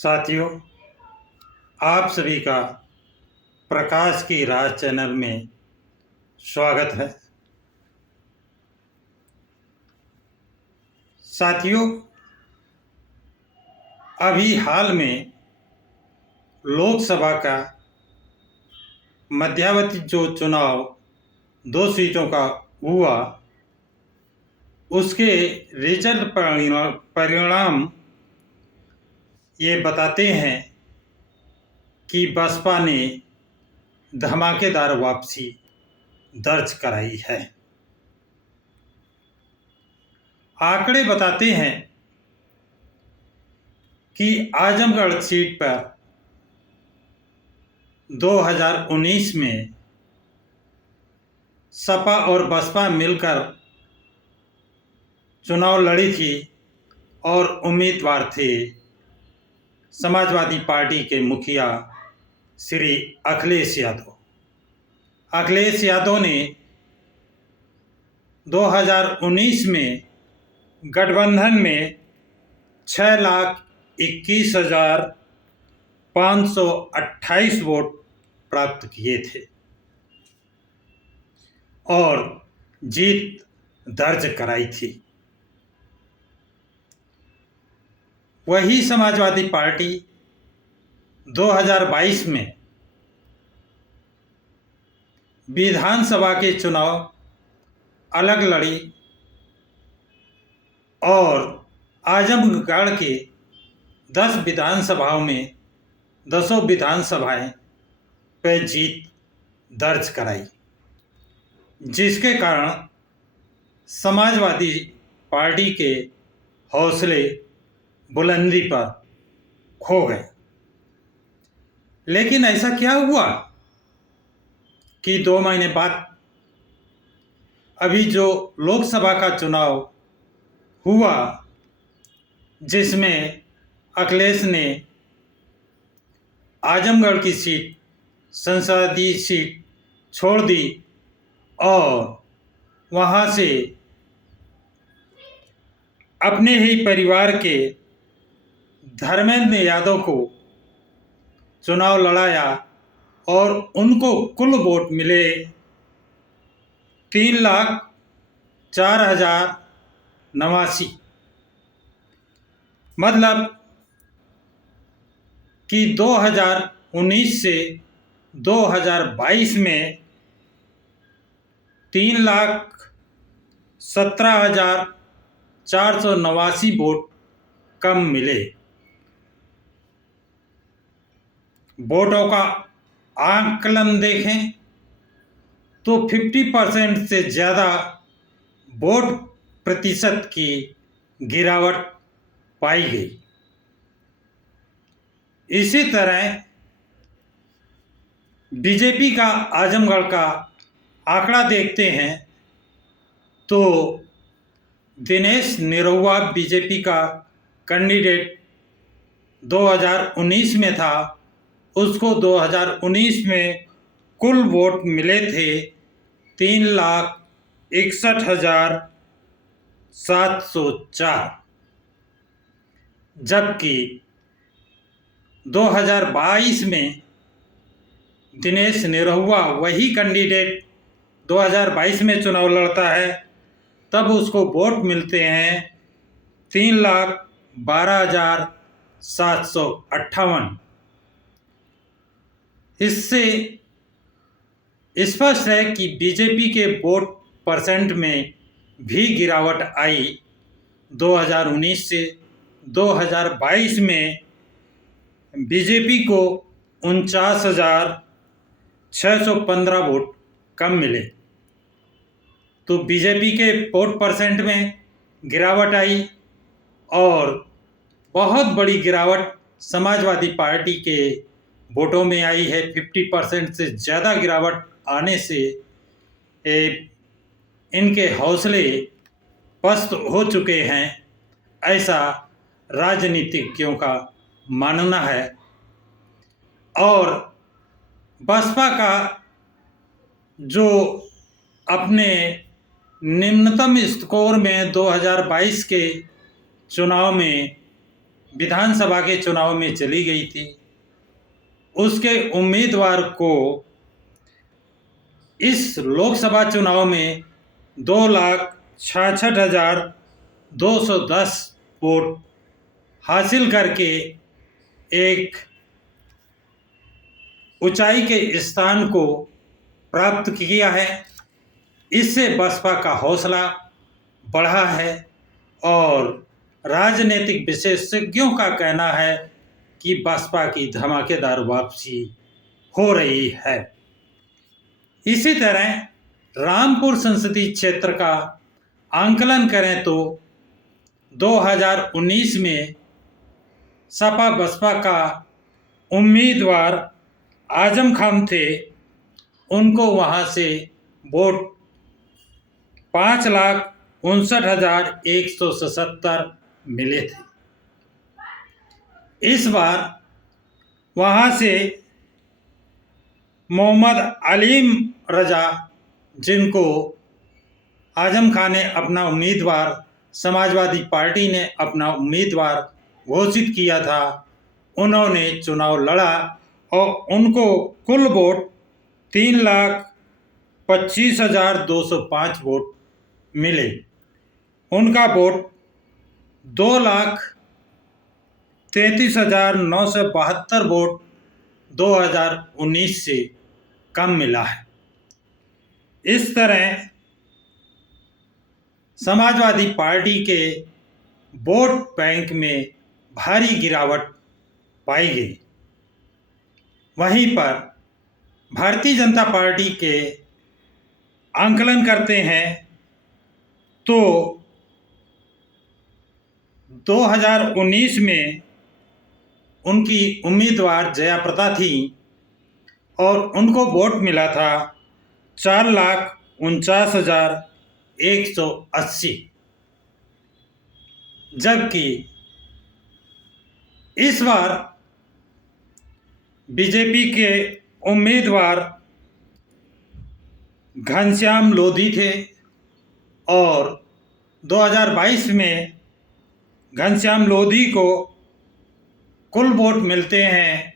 साथियों, आप सभी का प्रकाश की राह चैनल में स्वागत है। साथियों, अभी हाल में लोकसभा का मध्यावधि जो चुनाव 2 सीटों का हुआ, उसके रिजल्ट परिणाम ये बताते हैं कि बसपा ने धमाकेदार वापसी दर्ज कराई है। आंकड़े बताते हैं कि आजमगढ़ सीट पर 2019 में सपा और बसपा मिलकर चुनाव लड़ी थी और उम्मीदवार थे समाजवादी पार्टी के मुखिया श्री अखिलेश यादव। अखिलेश यादव ने 2019 में गठबंधन में 6,21,528 वोट प्राप्त किए थे और जीत दर्ज कराई थी। वही समाजवादी पार्टी 2022 में विधानसभा के चुनाव अलग लड़ी और आजमगढ़ के 10 विधानसभाओं में 10 विधानसभाएं पे जीत दर्ज कराई, जिसके कारण समाजवादी पार्टी के हौसले बुलंदी पर खो गए। लेकिन ऐसा क्या हुआ कि 2 महीने बाद अभी जो लोकसभा का चुनाव हुआ, जिसमें अखिलेश ने आजमगढ़ की सीट, संसदीय सीट छोड़ दी और वहां से अपने ही परिवार के धर्मेंद्र यादव को चुनाव लड़ाया और उनको कुल वोट मिले 3,04,089। मतलब कि 2019 से 2022 में 3,17,489 वोट कम मिले। वोटों का आंकलन देखें तो 50% से ज़्यादा वोट प्रतिशत की गिरावट पाई गई। इसी तरह बीजेपी का आजमगढ़ का आंकड़ा देखते हैं तो दिनेश निरहुआ बीजेपी का कैंडिडेट 2019 में था, उसको 2019 में कुल वोट मिले थे 3,61,704, जबकि 2022 में दिनेश निरहुआ वही कैंडिडेट 2022 में चुनाव लड़ता है, तब उसको वोट मिलते हैं 3,12,758। इससे स्पष्ट है कि बीजेपी के वोट परसेंट में भी गिरावट आई। 2019 से 2022 में बीजेपी को 49,615 वोट कम मिले, तो बीजेपी के वोट परसेंट में गिरावट आई और बहुत बड़ी गिरावट समाजवादी पार्टी के वोटों में आई है। 50% से ज़्यादा गिरावट आने से इनके हौसले पस्त हो चुके हैं, ऐसा राजनीतिज्ञों का मानना है। और बसपा का जो अपने निम्नतम स्कोर में 2022 के चुनाव में विधानसभा के चुनाव में चली गई थी, उसके उम्मीदवार को इस लोकसभा चुनाव में 2,66,210 वोट हासिल करके एक ऊंचाई के स्थान को प्राप्त किया है। इससे बसपा का हौसला बढ़ा है और राजनीतिक विशेषज्ञों का कहना है कि बसपा की धमाकेदार वापसी हो रही है। इसी तरह रामपुर संसदीय क्षेत्र का आंकलन करें तो 2019 में सपा बसपा का उम्मीदवार आजम खान थे, उनको वहां से वोट 5,59,177 मिले थे। इस बार वहां से मोहम्मद अलीम रजा, जिनको आजम खान ने अपना उम्मीदवार, समाजवादी पार्टी ने अपना उम्मीदवार घोषित किया था, उन्होंने चुनाव लड़ा और उनको कुल वोट 3,25,205 वोट मिले। उनका वोट 2,33,972 वोट 2019 से कम मिला है। इस तरह समाजवादी पार्टी के वोट बैंक में भारी गिरावट पाई गई। वहीं पर भारतीय जनता पार्टी के आंकलन करते हैं तो 2019 में उनकी उम्मीदवार जया प्रदा थी और उनको वोट मिला था 4,49,180, जबकि इस बार बीजेपी के उम्मीदवार घनश्याम लोधी थे और 2022 में घनश्याम लोधी को कुल वोट मिलते हैं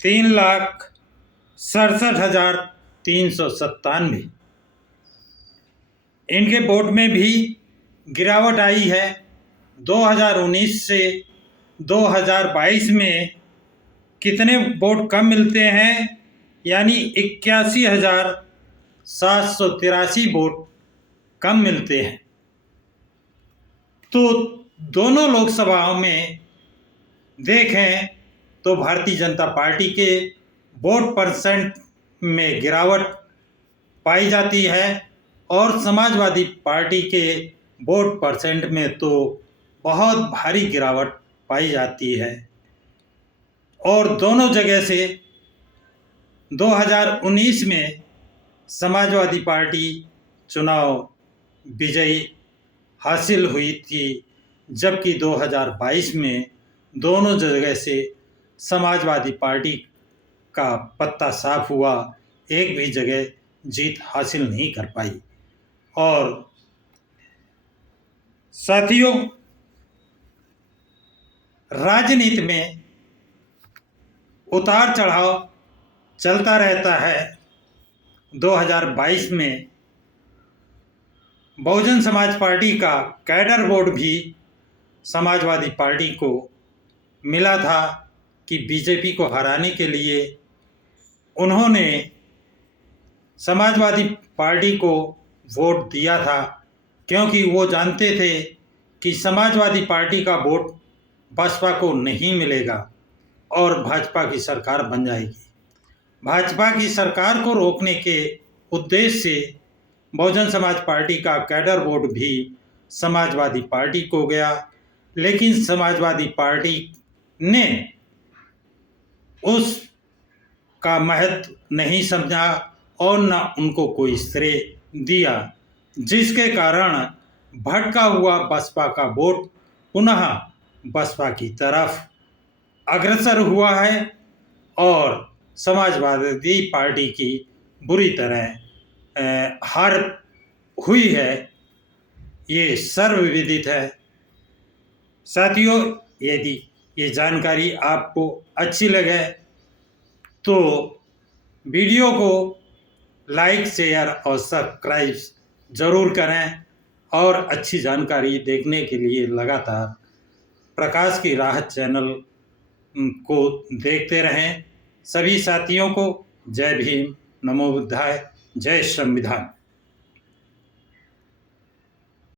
3,67,397। इनके वोट में भी गिरावट आई है। 2019 से 2022 में कितने वोट कम मिलते हैं, यानी 81,783 वोट कम मिलते हैं। तो दोनों लोकसभाओं में देखें तो भारतीय जनता पार्टी के वोट परसेंट में गिरावट पाई जाती है और समाजवादी पार्टी के वोट परसेंट में तो बहुत भारी गिरावट पाई जाती है। और दोनों जगह से 2019 में समाजवादी पार्टी चुनाव विजयी हासिल हुई थी, जबकि 2022 में दोनों जगह से समाजवादी पार्टी का पत्ता साफ हुआ, एक भी जगह जीत हासिल नहीं कर पाई। और साथियों, राजनीति में उतार चढ़ाव चलता रहता है। 2022 में बहुजन समाज पार्टी का कैडर वोट भी समाजवादी पार्टी को मिला था कि बीजेपी को हराने के लिए उन्होंने समाजवादी पार्टी को वोट दिया था, क्योंकि वो जानते थे कि समाजवादी पार्टी का वोट बसपा को नहीं मिलेगा और भाजपा की सरकार बन जाएगी। भाजपा की सरकार को रोकने के उद्देश्य से बहुजन समाज पार्टी का कैडर वोट भी समाजवादी पार्टी को गया, लेकिन समाजवादी पार्टी ने उस का महत्व नहीं समझा और न उनको कोई श्रेय दिया, जिसके कारण भटका हुआ बसपा का वोट पुनः बसपा की तरफ अग्रसर हुआ है और समाजवादी पार्टी की बुरी तरह हार हुई है। ये सर्वविदित है। साथियों, यदि ये जानकारी आपको अच्छी लगे तो वीडियो को लाइक, शेयर और सब्सक्राइब ज़रूर करें और अच्छी जानकारी देखने के लिए लगातार प्रकाश की राह चैनल को देखते रहें। सभी साथियों को जय भीम, नमो बुद्धाय, जय संविधान।